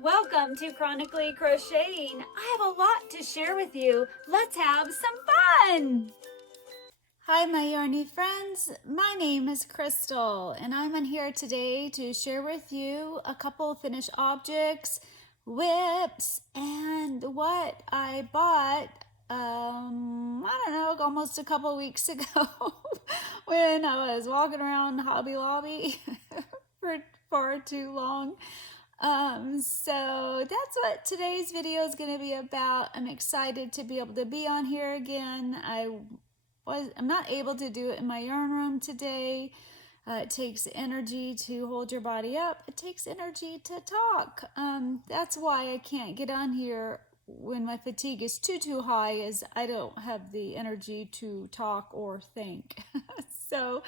Welcome to Chronically Crocheting. I have a lot to share with you. Let's have some fun! Hi my yarny friends, my name is Crystal and I'm on here today to share with you a couple finished objects, WIPS, and what I bought I don't know, almost a couple weeks ago when I was walking around Hobby Lobby for far too long. So that's what today's video is going to be about. I'm excited to be able to be on here again. I'm not able to do it in my yarn room today. It takes energy to hold your body up. It takes energy to talk. That's why I can't get on here when my fatigue is too high, is I don't have the energy to talk or think. So,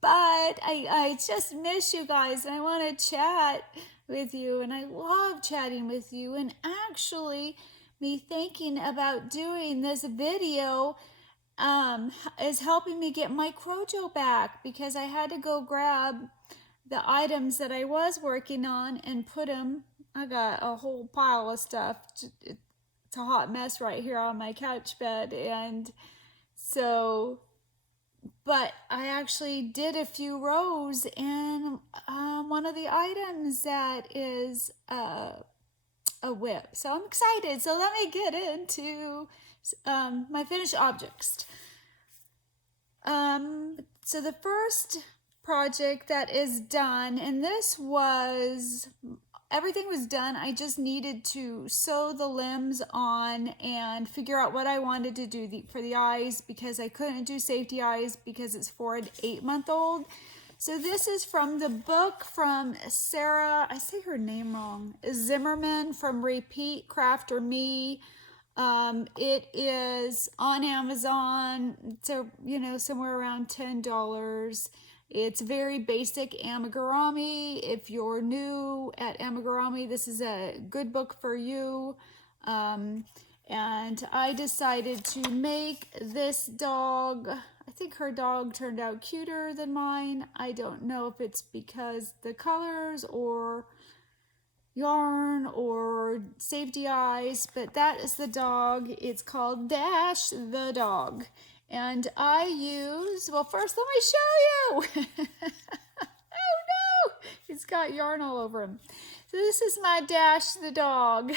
but I just miss you guys and I want to chat with you, and I love chatting with you. And actually, me thinking about doing this video is helping me get my Crojo back, because I had to go grab the items that I was working on and put them. I got a whole pile of stuff. It's a hot mess right here on my couch bed, and so, but I actually did a few rows, and one of the items that is a WIP. So I'm excited. So let me get into my finished objects. So the first project that is done, and this was, everything was done. I just needed to sew the limbs on and figure out what I wanted to do for the eyes, because I couldn't do safety eyes because it's for an 8-month-old. So this is from the book from Sarah, I say her name wrong, Zimmerman, from Repeat Crafter Me. It is on Amazon, so somewhere around $10. It's very basic amigurumi. If you're new at amigurumi, this is a good book for you. And I decided to make this dog. I think her dog turned out cuter than mine. I don't know if it's because the colors or yarn or safety eyes, but that is the dog. It's called Dash the dog. And I use, well, first let me show you. Oh no, he's got yarn all over him. So this is my Dash the dog.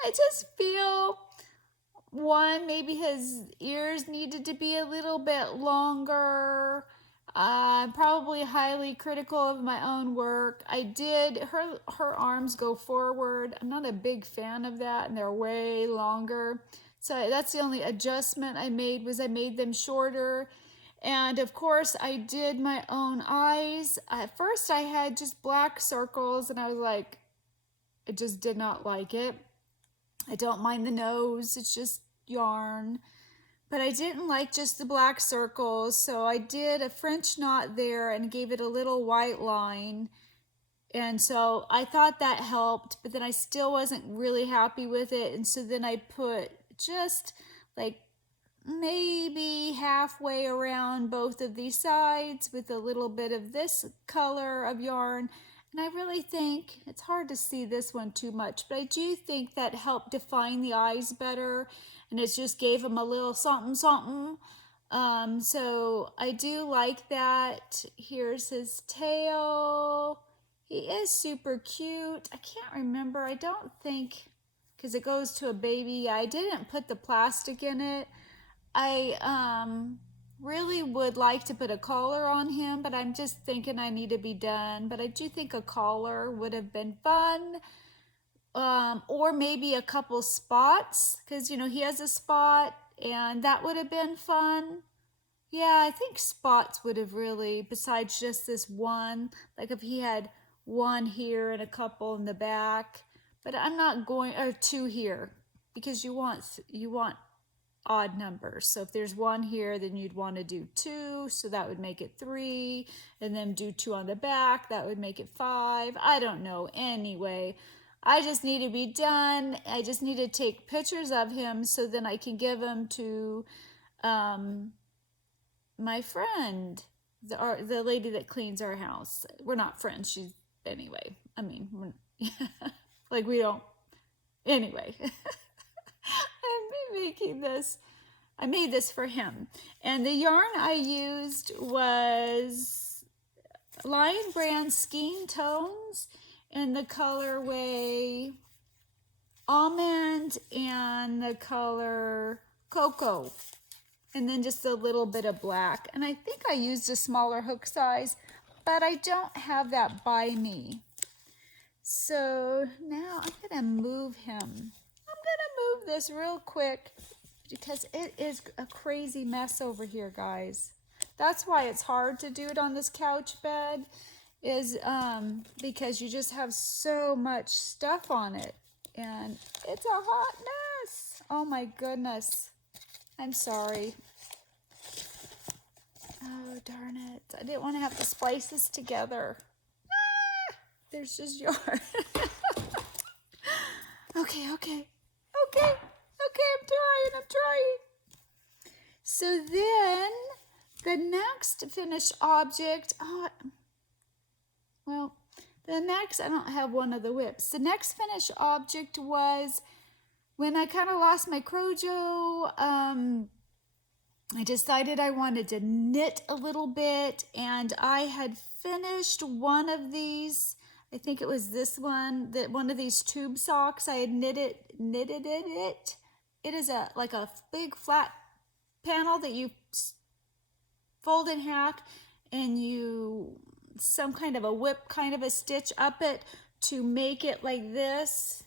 I just feel, maybe his ears needed to be a little bit longer. I'm probably highly critical of my own work. I did, her arms go forward. I'm not a big fan of that, and they're way longer. So that's the only adjustment I made, was I made them shorter. And of course I did my own eyes. At first I had just black circles and I was like, I just did not like it. I don't mind the nose, it's just yarn. But I didn't like just the black circles, so I did a French knot there and gave it a little white line. And so I thought that helped, but then I still wasn't really happy with it. And so then I put just like maybe halfway around both of these sides with a little bit of this color of yarn. And I really think, it's hard to see this one too much, but I do think that helped define the eyes better. And it just gave him a little something. So I do like that. Here's his tail. He is super cute. I can't remember. I don't think, because it goes to a baby. I didn't put the plastic in it. I really would like to put a collar on him, but I'm just thinking I need to be done. But I do think a collar would have been fun. Or maybe a couple spots, because he has a spot, and that would have been fun. Yeah, I think spots would have really, besides just this one, like if he had one here and a couple in the back. But I'm not going, or two here, because you want odd numbers. So if there's one here, then you'd want to do two, so that would make it 3, and then do 2 on the back, that would make it 5. I don't know. Anyway, I just need to be done. I just need to take pictures of him so then I can give them to my friend, the lady that cleans our house. We're not friends. She's, anyway, I mean, Like we don't, anyway. I'm making this, I made this for him. And the yarn I used was Lion Brand Skein Tones in the colorway Almond and the color Cocoa. And then just a little bit of black. And I think I used a smaller hook size, but I don't have that by me. So now I'm gonna move him. I'm gonna move this real quick because it is a crazy mess over here, guys. That's why it's hard to do it on this couch bed, is because you just have so much stuff on it. And it's a hot mess. Oh my goodness. I'm sorry. Oh, darn it. I didn't want to have to splice this together. Ah, there's just yarn. Okay. I'm trying. So then the next finished object, I don't have one of the WIPs. The next finished object was when I kind of lost my Crojo. I decided I wanted to knit a little bit, and I had finished one of these. I think it was this one, that one of these tube socks. I had knitted it. It is like a big flat panel that you fold in half, and you some kind of a whip kind of a stitch up it to make it like this,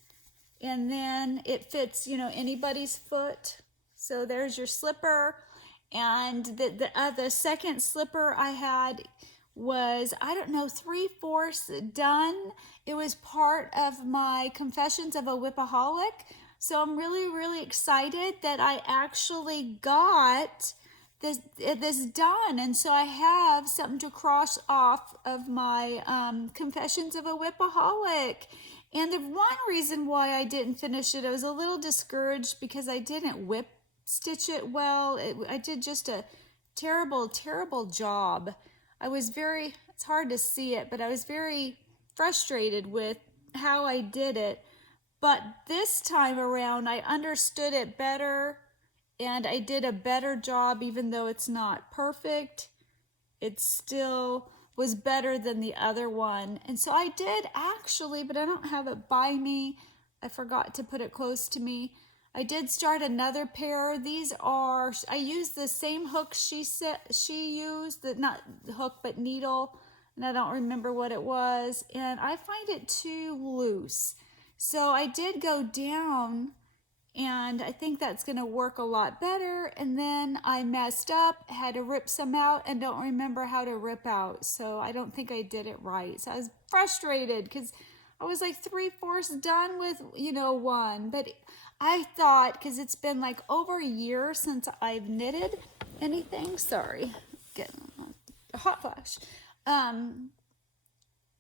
and then it fits, you know, anybody's foot. So there's your slipper. And the second slipper I had was, I don't know, 3/4 done. It was part of my Confessions of a Whipaholic. So I'm really excited that I actually got this done. And so I have something to cross off of my Confessions of a Whipaholic. And the one reason why I didn't finish it, I was a little discouraged because I didn't whip stitch it well. I did just a terrible job. It's hard to see it, but I was very frustrated with how I did it. But this time around, I understood it better, and I did a better job. Even though it's not perfect, it still was better than the other one. And so I did actually, but I don't have it by me. I forgot to put it close to me. I did start another pair. These are, I used the same hook she used, not hook but needle, and I don't remember what it was, and I find it too loose. So I did go down, and I think that's gonna work a lot better. And then I messed up, had to rip some out, and don't remember how to rip out. So I don't think I did it right. So I was frustrated because I was like 3/4 done with, you know, one, but I thought, because it's been like over a year since I've knitted anything. Sorry, getting a hot flash.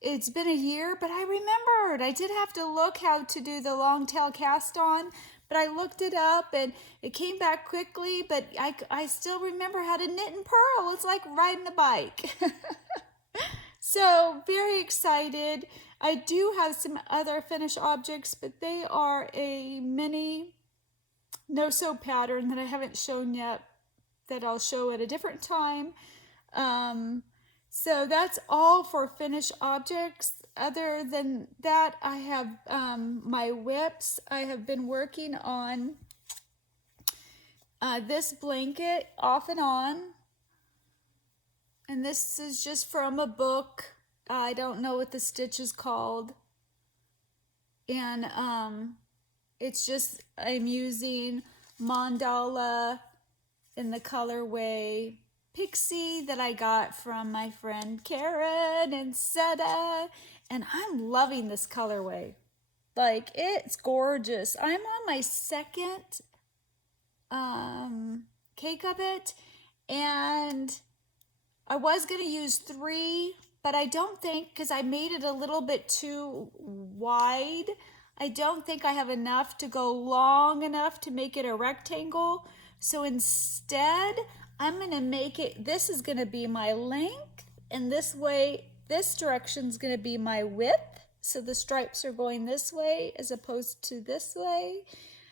It's been a year, but I remembered. I did have to look how to do the long tail cast on, but I looked it up and it came back quickly, but I still remember how to knit and purl. It's like riding a bike. So very excited. I do have some other finished objects, but they are a mini no-sew pattern that I haven't shown yet, that I'll show at a different time. So that's all for finished objects. Other than that, I have my WIPs. I have been working on this blanket off and on. And this is just from a book. I don't know what the stitch is called. And it's just, I'm using Mandala in the colorway Pixie that I got from my friend Karen and Seta. And I'm loving this colorway. Like, it's gorgeous. I'm on my second cake of it. And I was going to use 3, but I don't think, because I made it a little bit too wide, I don't think I have enough to go long enough to make it a rectangle. So instead, I'm going to make it, this is going to be my length, and this way, this direction is going to be my width. so the stripes are going this way as opposed to this way.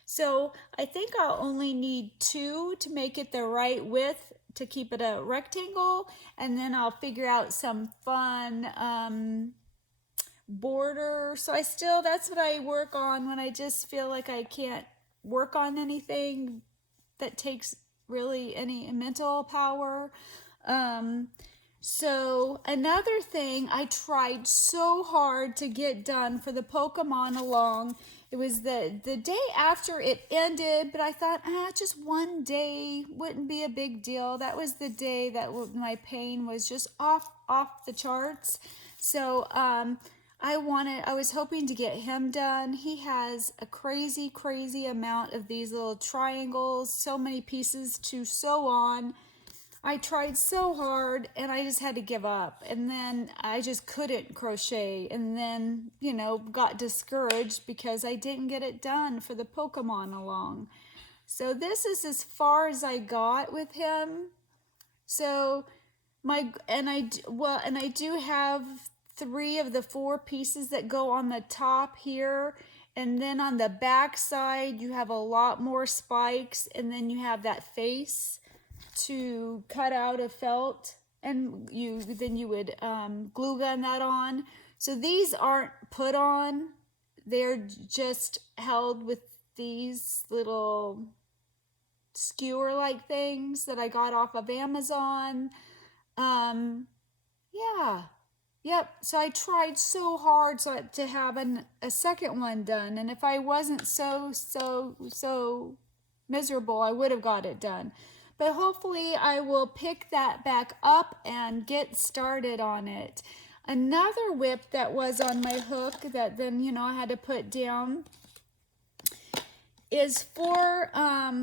So I think I'll only need 2 to make it the right width to keep it a rectangle, and then I'll figure out some fun border. So that's what I work on when I just feel like I can't work on anything that takes really any mental power. So another thing I tried so hard to get done for the Pokemon along, it was the day after it ended, but I thought, just one day wouldn't be a big deal. That was the day that my pain was just off the charts. So I was hoping to get him done. He has a crazy amount of these little triangles, so many pieces to sew on. I tried so hard and I just had to give up, and then I just couldn't crochet, and then, got discouraged because I didn't get it done for the Pokemon along. So this is as far as I got with him. So I do have 3 of the 4 pieces that go on the top here, and then on the back side you have a lot more spikes, and then you have that face to cut out of felt, and then you would glue gun that on. So these aren't put on, they're just held with these little skewer like things that I got off of Amazon. Yep, so I tried so hard to have a second one done, and if I wasn't so miserable, I would have got it done. But hopefully I will pick that back up and get started on it. Another WIP that was on my hook that then, I had to put down is for, let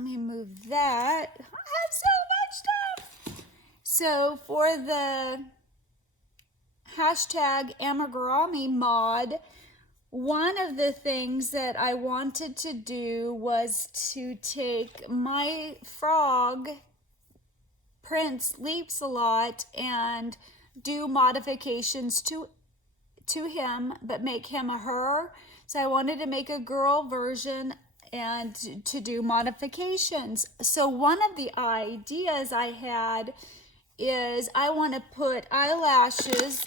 me move that. I have so much stuff. So for the hashtag amigurumi mod, one of the things that I wanted to do was to take my frog, Prince Leapsalot, and do modifications to him, but make him a her. So I wanted to make a girl version and to do modifications. So one of the ideas I had is I want to put eyelashes.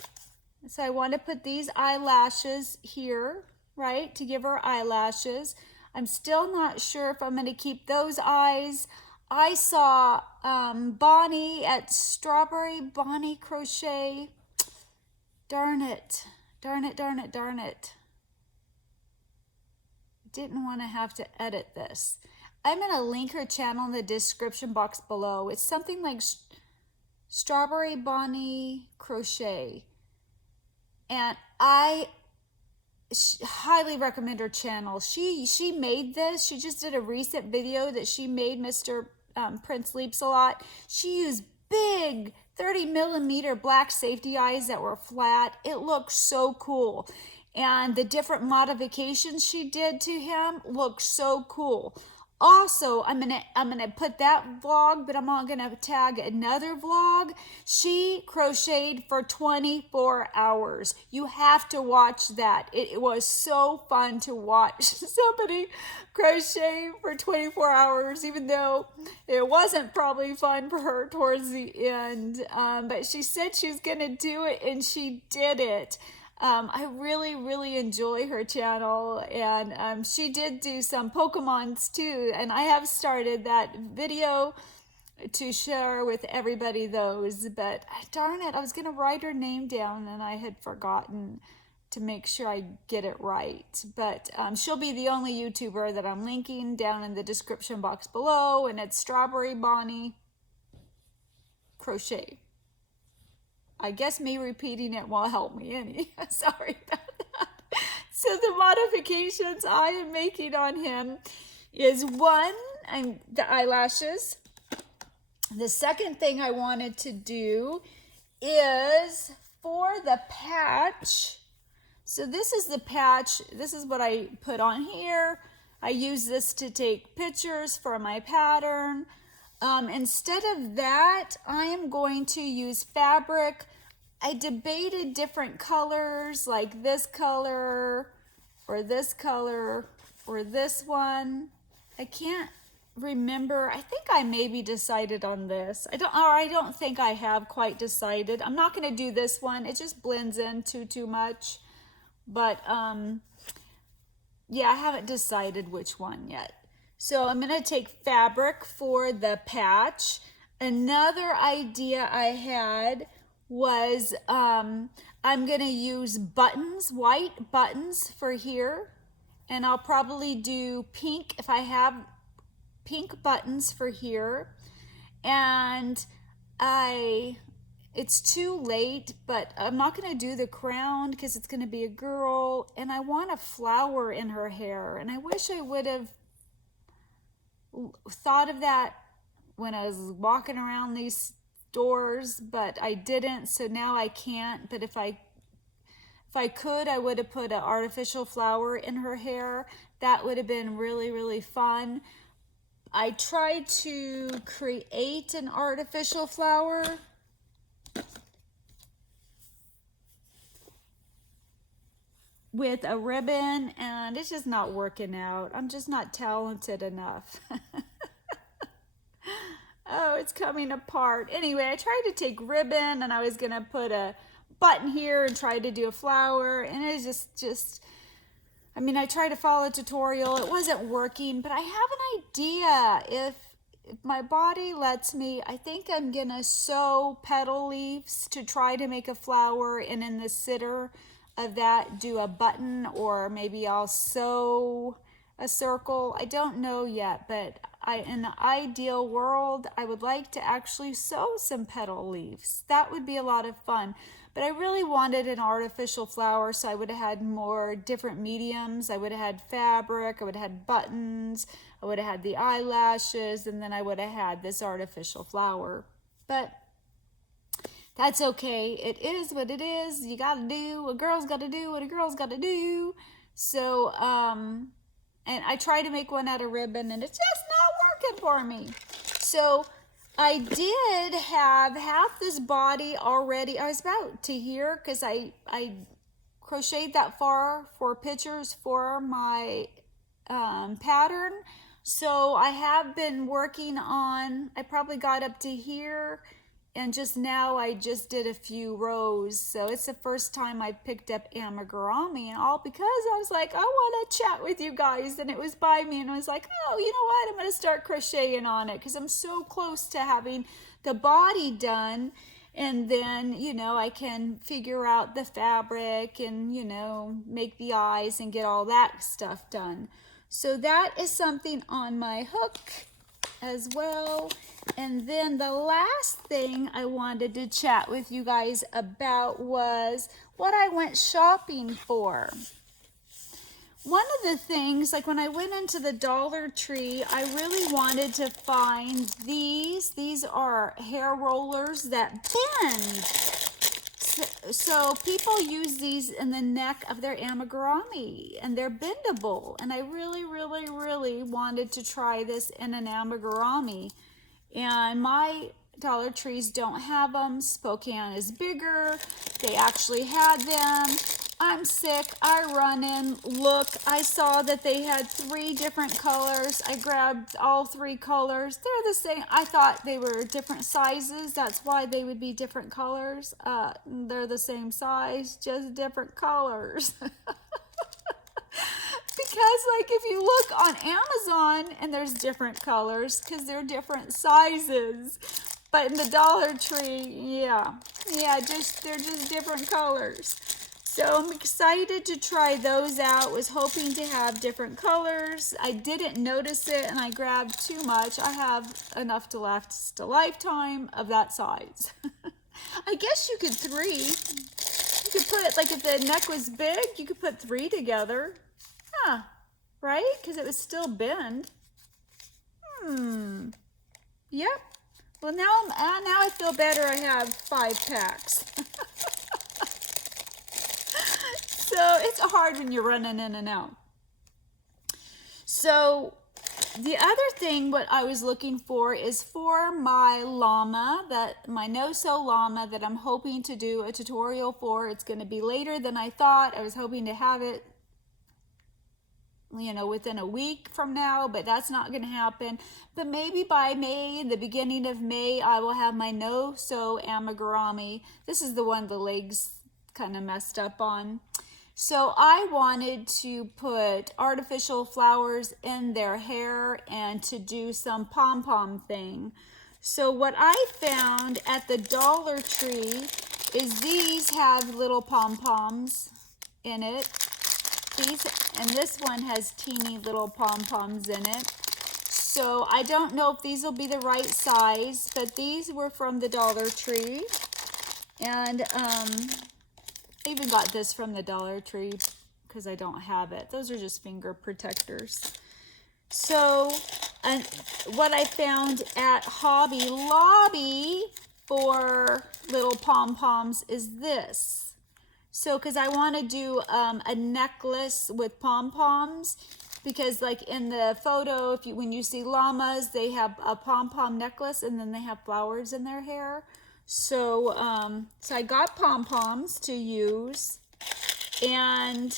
So I want to put these eyelashes here, right, to give her eyelashes. I'm still not sure if I'm going to keep those eyes. I saw Bonnie at Strawberry Bonnie Crochet. Darn it. Didn't want to have to edit this. I'm going to link her channel in the description box below. It's something like Strawberry Bonnie Crochet. And I highly recommend her channel. She made this. She just did a recent video that she made Mr. Prince Leapsalot. She used big 30mm black safety eyes that were flat. It looked so cool. And the different modifications she did to him looked so cool. Also, I'm gonna put that vlog, but I'm not gonna tag another vlog. She crocheted for 24 hours. You have to watch that. It was so fun to watch somebody crochet for 24 hours, even though it wasn't probably fun for her towards the end. But she said she was gonna do it, and she did it. I really enjoy her channel, and she did do some Pokemons too, and I have started that video to share with everybody those, but darn it, I was gonna write her name down and I had forgotten to make sure I get it right. But she'll be the only YouTuber that I'm linking down in the description box below, and it's Strawberry Bonnie Crochet. I guess me repeating it will help me any. Sorry about that. So the modifications I am making on him is one, and the eyelashes. The second thing I wanted to do is for the patch. So this is the patch. This is what I put on here. I use this to take pictures for my pattern. Instead of that, I am going to use fabric I debated different colors, like this color or this color or this one. I can't remember. I think I maybe decided on this. I don't think I have quite decided. I'm not going to do this one. It just blends in too much. But yeah, I haven't decided which one yet. So I'm going to take fabric for the patch. Another idea I had was I'm going to use buttons, white buttons for here. And I'll probably do pink if I have pink buttons for here. And it's too late, but I'm not going to do the crown because it's going to be a girl. And I want a flower in her hair. And I wish I would have thought of that when I was walking around these stores, but I didn't, so now I can't. But if I could, I would have put an artificial flower in her hair. That would have been really fun. I tried to create an artificial flower. With a ribbon, and it's just not working out. I'm just not talented enough. Oh, it's coming apart. Anyway, I tried to take ribbon and I was gonna put a button here and try to do a flower, and it just I mean, I tried to follow a tutorial. It wasn't working, but I have an idea. If my body lets me, I think I'm gonna sew petal leaves to try to make a flower, and in the center of that do a button, or maybe I'll sew a circle. I don't know yet, but in the ideal world, I would like to actually sew some petal leaves. That would be a lot of fun. But I really wanted an artificial flower, so I would have had more different mediums. I would have had fabric, I would have had buttons, I would have had the eyelashes, and then I would have had this artificial flower. But that's okay. It is what it is. You gotta do, a girl's gotta do what a girl's gotta do. So, and I tried to make one out of ribbon, and it's just not working for me. So I did have half this body already. I was about to here because I crocheted that far for pictures for my pattern. So I have been working on, I probably got up to here, and just now I just did a few rows. So it's the first time I picked up amigurumi, and all because I was like, I want to chat with you guys. And it was by me, and I was like, oh, you know what? I'm going to start crocheting on it because I'm so close to having the body done. And then, you know, I can figure out the fabric and, you know, make the eyes and get all that stuff done. So that is something on my hook as well. And then the last thing I wanted to chat with you guys about was what I went shopping for. One of the things, like when I went into the Dollar Tree, I really wanted to find these. These are hair rollers that bend. So people use these in the neck of their amigurumi, and they're bendable. And I really wanted to try this in an amigurumi. And my Dollar Trees don't have them. Spokane is bigger. They actually had them. I'm sick. I run in, look, I saw that they had 3 different colors. I grabbed all 3 colors. They're the same. I thought they were different sizes. That's why they would be different colors. They're the same size, just different colors. Because like if you look on Amazon, and there's different colors because they're different sizes. But in the Dollar Tree, they're just different colors. So I'm excited to try those out. Was hoping to have different colors. I didn't notice it, and I grabbed too much. I have enough to last a lifetime of that size. I guess you could 3. You could put, like if the neck was big, you could put 3 together. Huh, right? Because it would still bend. Yep. Well, now I feel better. I have 5 packs. So it's hard when you're running in and out. So the other thing what I was looking for is for my llama, my no-sew llama that I'm hoping to do a tutorial for. It's going to be later than I thought. I was hoping to have it, you know, within a week from now, but that's not going to happen. But maybe by May, the beginning of May, I will have my no-sew amigurumi. This is the one the legs kind of messed up on. So I wanted to put artificial flowers in their hair and to do some pom-pom thing. So what I found at the Dollar Tree is these have little pom-poms in it. And this one has teeny little pom-poms in it. So I don't know if these will be the right size, but these were from the Dollar Tree. And I even got this from the Dollar Tree because I don't have it. Those are just finger protectors. So, and what I found at Hobby Lobby for little pom-poms is this. So, because I want to do a necklace with pom-poms, because like in the photo, when you see llamas, they have a pom-pom necklace and then they have flowers in their hair. So, so I got pom-poms to use, and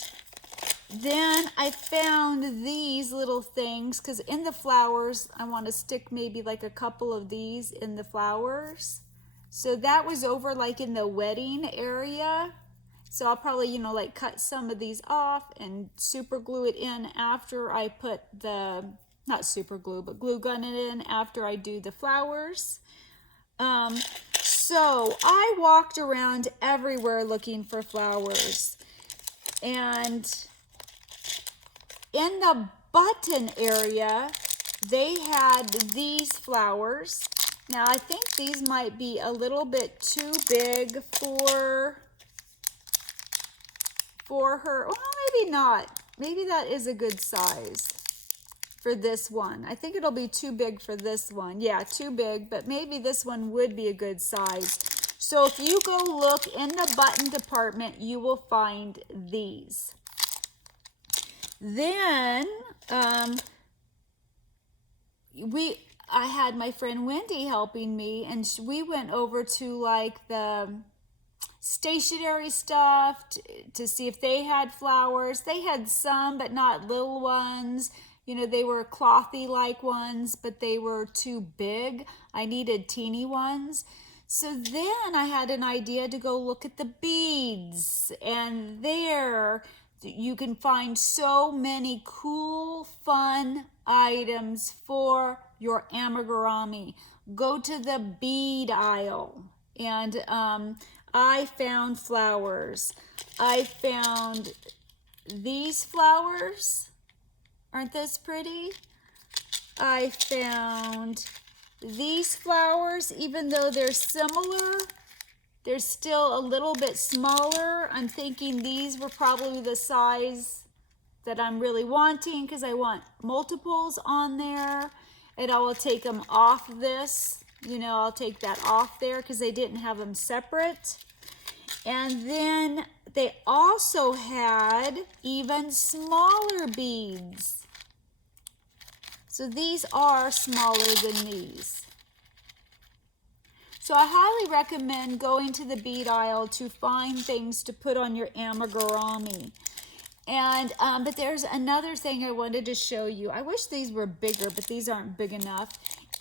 then I found these little things, because in the flowers, I want to stick maybe like a couple of these in the flowers. So that was over like in the wedding area. So I'll probably, you know, like cut some of these off and super glue it in after I put the, not super glue, but glue gun it in after I do the flowers. So I walked around everywhere looking for flowers, and in the button area, they had these flowers. Now I think these might be a little bit too big for her. Well, maybe not. Maybe that is a good size for this one. I think it'll be too big for this one. Yeah, too big, but maybe this one would be a good size. So if you go look in the button department, you will find these. Then I had my friend Wendy helping me, and we went over to like the stationery stuff to see if they had flowers. They had some, but not little ones. You know, they were clothy like ones, but they were too big. I needed teeny ones. So then I had an idea to go look at the beads, and there you can find so many cool, fun items for your amigurumi. Go to the bead aisle, and I found flowers. I found these flowers. Aren't those pretty? I found these flowers, even though they're similar, they're still a little bit smaller. I'm thinking these were probably the size that I'm really wanting, because I want multiples on there. And I will take them off this. You know, I'll take that off there because they didn't have them separate. And then they also had even smaller beads. So these are smaller than these. So I highly recommend going to the bead aisle to find things to put on your amigurumi. And but there's another thing I wanted to show you. I wish these were bigger, but these aren't big enough.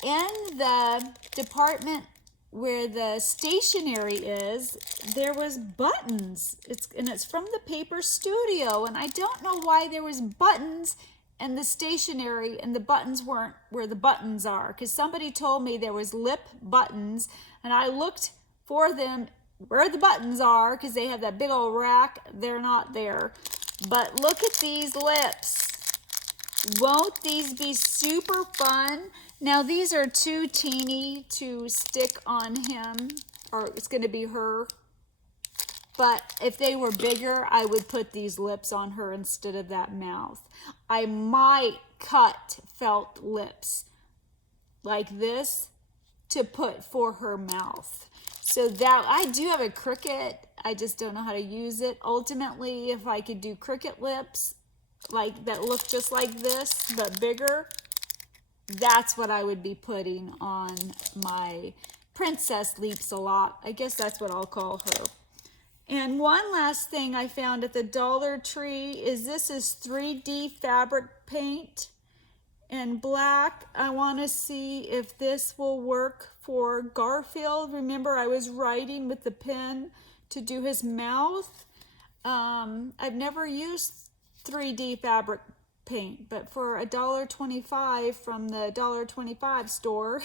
In the department where the stationery is, there was buttons. It's from the Paper Studio, and I don't know why there was buttons and the stationery and the buttons weren't where the buttons are, because somebody told me there was lip buttons, and I looked for them where the buttons are because they have that big old rack. They're not there. But look at these lips. Won't these be super fun? Now these are too teeny to stick on him, or it's going to be her. But if they were bigger, I would put these lips on her instead of that mouth. I might cut felt lips like this to put for her mouth. So that, I do have a Cricut. I just don't know how to use it. Ultimately, if I could do Cricut lips like that look just like this, but bigger, that's what I would be putting on my Princess Leapsalot. I guess that's what I'll call her. And one last thing I found at the Dollar Tree is this is 3D fabric paint in black. I want to see if this will work for Garfield. Remember, I was writing with the pen to do his mouth. I've never used 3D fabric paint, but for $1.25 from the $1.25 store,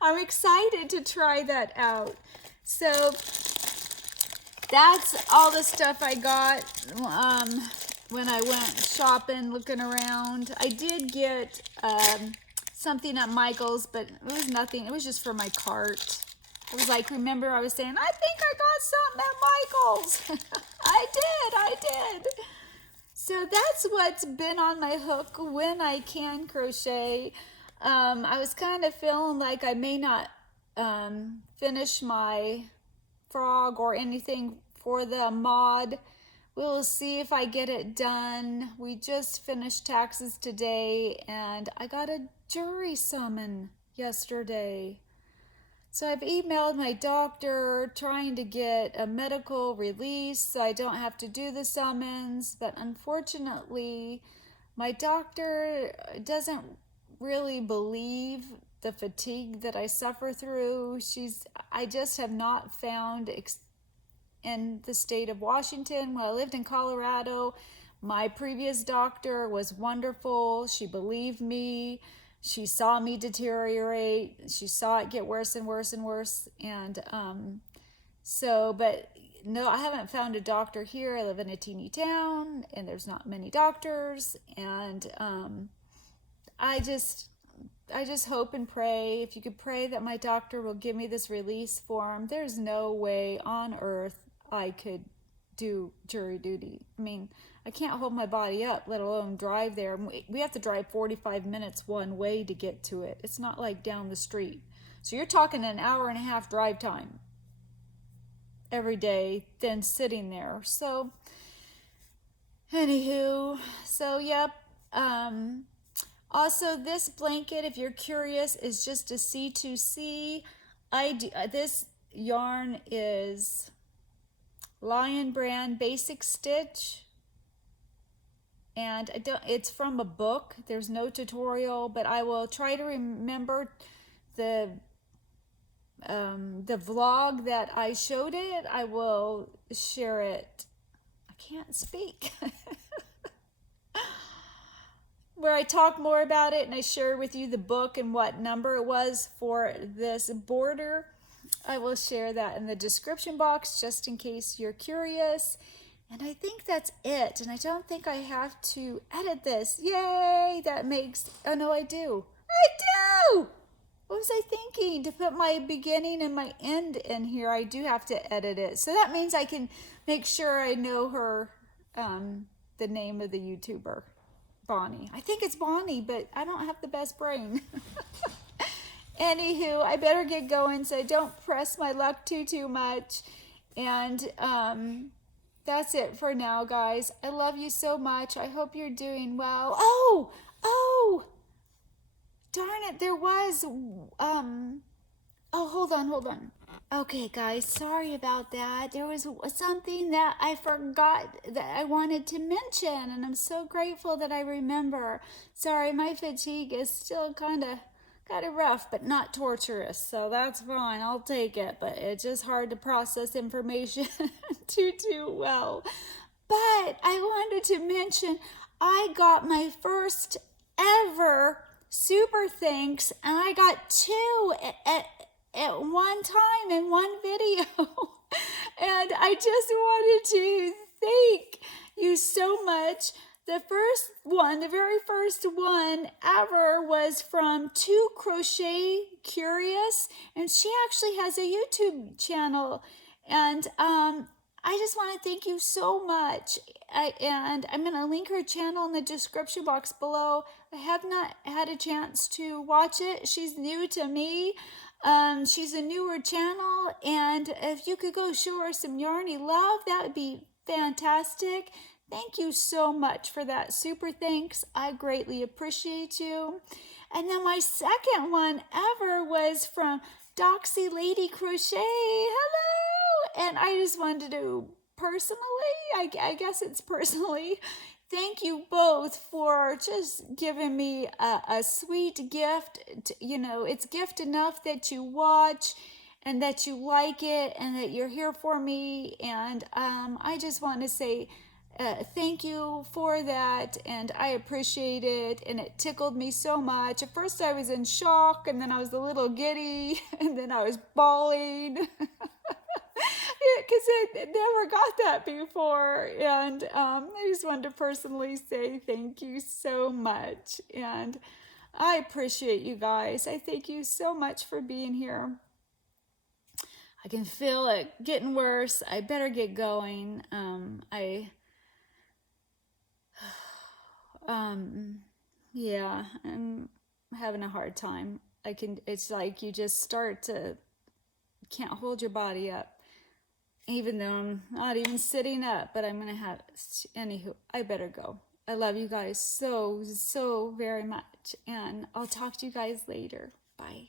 I'm excited to try that out. So that's all the stuff I got when I went shopping, looking around. I did get something at Michael's, but it was nothing. It was just for my cart. I was like, remember I was saying, I think I got something at Michael's. I did. So that's what's been on my hook when I can crochet. I was kind of feeling like I may not finish my frog or anything for the mod. We'll see if I get it done. We just finished taxes today and I got a jury summon yesterday. So I've emailed my doctor trying to get a medical release so I don't have to do the summons, but unfortunately my doctor doesn't really believe the fatigue that I suffer through. I just have not found in the state of Washington. When I lived in Colorado, my previous doctor was wonderful. She believed me. She saw me deteriorate. She saw it get worse and worse and worse. And but no, I haven't found a doctor here. I live in a teeny town and there's not many doctors. And I just hope and pray. If you could pray that my doctor will give me this release form. There's no way on earth I could do jury duty. I mean, I can't hold my body up, let alone drive there. We have to drive 45 minutes one way to get to it. It's not like down the street. So you're talking an hour and a half drive time every day, then sitting there. So, anywho, so yep. Also, this blanket, if you're curious, is just a C2C. This yarn is Lion Brand Basic Stitch. And it's from a book. There's no tutorial, but I will try to remember the vlog that I showed it. I will share it. I can't speak. Where I talk more about it and I share with you the book and what number it was for this border. I will share that in the description box just in case you're curious. And I think that's it. And I don't think I have to edit this. Yay! That makes... Oh, no, I do. I do! What was I thinking? To put my beginning and my end in here, I do have to edit it. So that means I can make sure I know her, the name of the YouTuber. Bonnie. I think it's Bonnie, but I don't have the best brain. Anywho, I better get going so I don't press my luck too much. And that's it for now, guys. I love you so much. I hope you're doing well. Oh, darn it. There was, hold on. Okay, guys, sorry about that. There was something that I forgot that I wanted to mention, and I'm so grateful that I remember. Sorry, my fatigue is still kind of rough, but not torturous, so that's fine. I'll take it, but it's just hard to process information too well. But I wanted to mention I got my first ever super thanks, and I got 2 at one time in one video. And I just wanted to thank you so much. The very first one ever was from To Crochet Curious, and she actually has a YouTube channel. And I just want to thank you so much. And I'm going to link her channel in the description box below. I have not had a chance to watch it. She's new to me. She's a newer channel, and if you could go show her some yarny love, that would be fantastic. Thank you so much for that super thanks. I greatly appreciate you. And then my second one ever was from Doxy Lady Crochet. Hello! And I just wanted to personally, I guess it's personally, thank you both for just giving me a sweet gift. You know, it's gift enough that you watch and that you like it and that you're here for me. And I just want to say thank you for that, and I appreciate it, and it tickled me so much. At first I was in shock, and then I was a little giddy, and then I was bawling because I never got that before. And I just wanted to personally say thank you so much, and I appreciate you guys. I thank you so much for being here. I can feel it getting worse. I better get going. Yeah, I'm having a hard time. It's like you just start to, can't hold your body up, even though I'm not even sitting up, but I'm going to have, anywho, I better go. I love you guys so, so very much, and I'll talk to you guys later. Bye.